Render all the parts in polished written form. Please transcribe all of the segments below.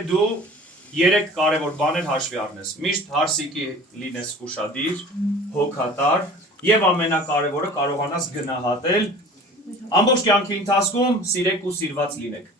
Դու երեք կարևոր բաներ հաշվի առնես, միշտ հարսիկի լինես ուշադիր, հոգատար և ամենակարևորը կարողանաս գնահատել, ամբողջ կյանքի ընթացքում սիրեք ու սիրված լինեք։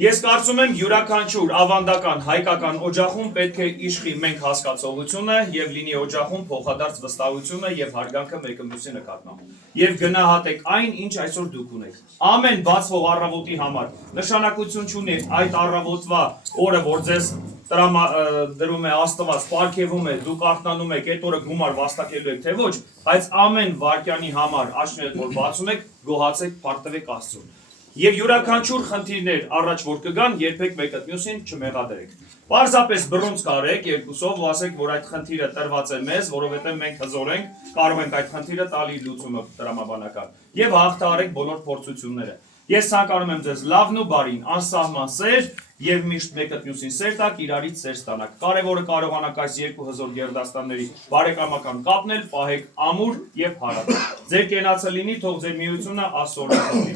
Ես կարծում եմ յուրաքանչյուր ավանդական հայկական օջախում պետք է իշխի մենք հասկացողությունը և լինի օջախում փոխադարձ վստահությունը և հարգանքը մեկը մյուսի նկատմամբ։ Եվ գնահատեք այն, ինչ այսօր դուք ունեք։ Ամեն բացվող առավոտի համար նշանակություն չունի այդ առավոտվա օրը, որ ձեզ դրում է Աստված, պարգևում է, դուք արթնանում եք, այդ օրը գումար վաստակելու եք, թե ոչ, բայց ամեն վայրկյանի համար աչքներդ որ բացում եք, գոհացեք, փառատվեք Աստծուն։ Եվ յուրաքանչյուր խնդիրներ առաջ որ կգան, երբեք մեկը մյուսին չմեղադրեք։ Պարզապես բռունց կարեք երկուսով ու ասեք, որ այդ խնդիրը տրված է մեզ, որովհետև մենք հզոր ենք, կարող ենք այդ խնդիրը տալ իր լուծումը տրամաբանական եւ հաղթահարեք բոլոր փորձությունները։ Ես ցանկանում եմ ձեզ լավն ու բարին, անսահման սեր եւ միշտ մեկը մյուսին սեր տաք, իրարից սեր ստանաք։ Կարևորը կարողանաք այս երկու հզոր գերդաստանների բարեկամական կապն էլ պահեք ամուր եւ հարատ։ Ձեր կենացը լինի, թող ձեր միությունը ասորոտ լինի։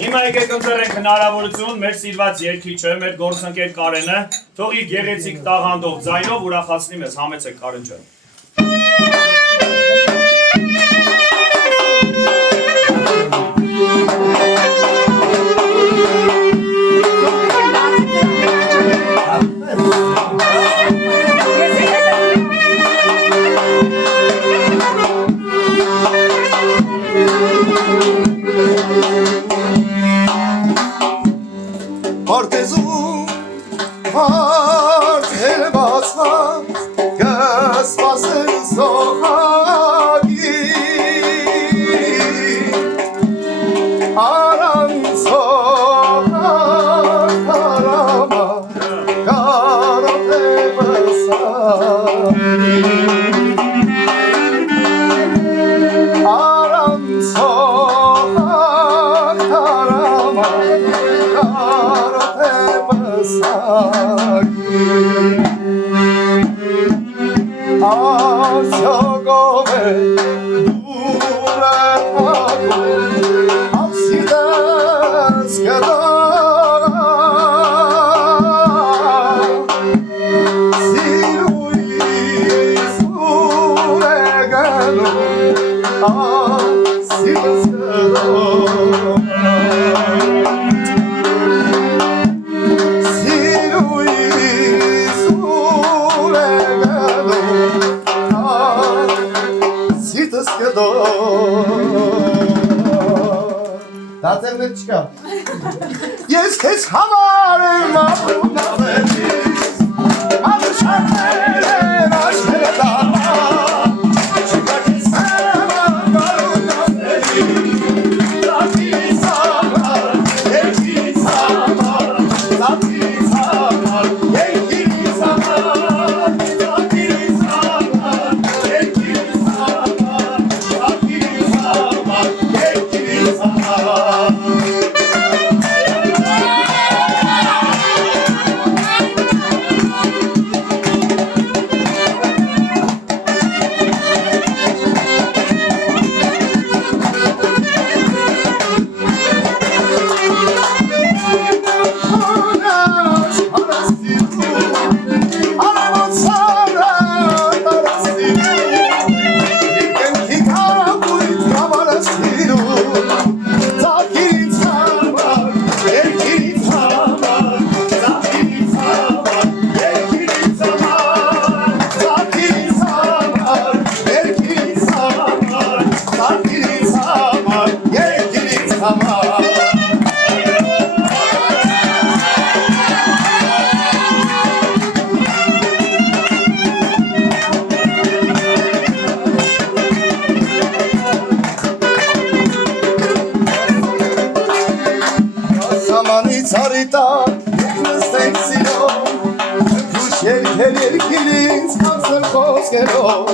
Հիմա եկեք ընտրենք հնարավորություն մեր սիրված երգիչը, մեր գործընկեր Կարենը, թող իր գեղեցիկ տաղանդով ձայնով ուրախացնի մեզ, համեցեք Կարեն ջան։ Yes, his hammer and